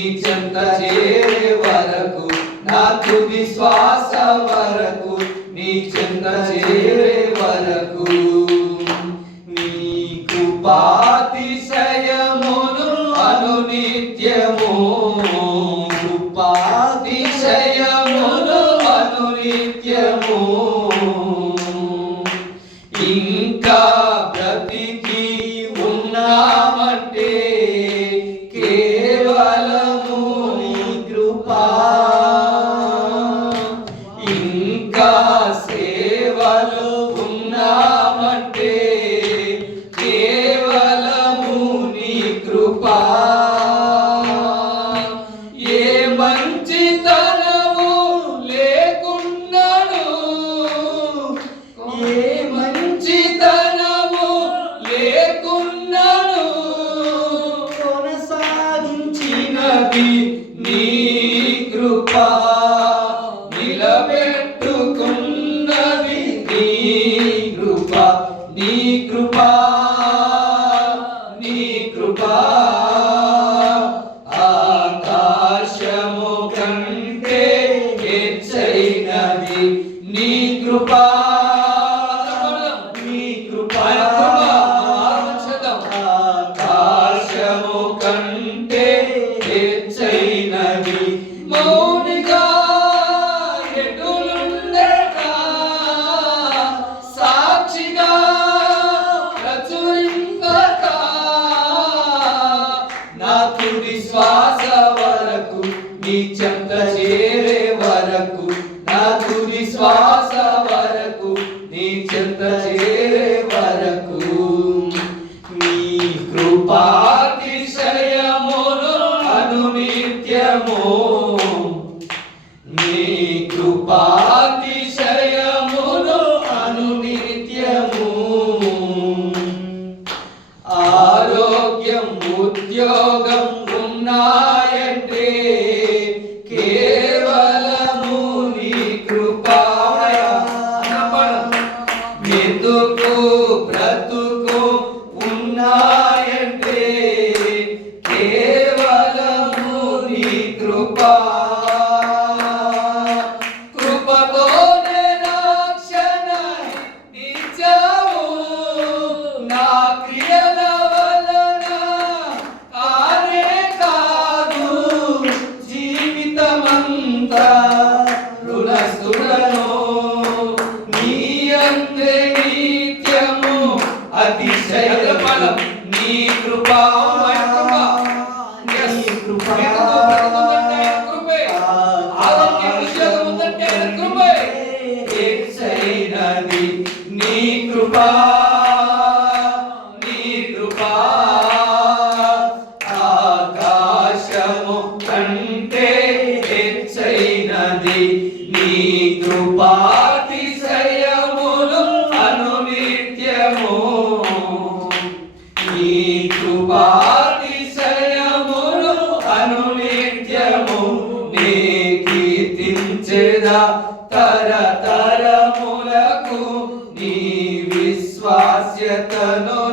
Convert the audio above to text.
నీ చెంత చేరే వరకు నా తుది శ్వాస వరకు నీ చెంత చేరే వరకు. నీకు పాతిశయమును అనునిత్యము కృపా నిలబెట్టుకున్నది నీ కృపా నీ కృపా నీ కృపా. ఆకాశము కంటే హెచ్చైనది నీ కృపా నీ కృపా. మౌనిగా ఎటులుండగా సాక్షిగా ప్రచురింపగా నా తుది శ్వాస వరకు నీ నిత్యము నీ కృపాతిశయమును అను నిత్యము. అందే నిత్యము అతిశయ బలం నీ కృపా Yes. ఎందుకు no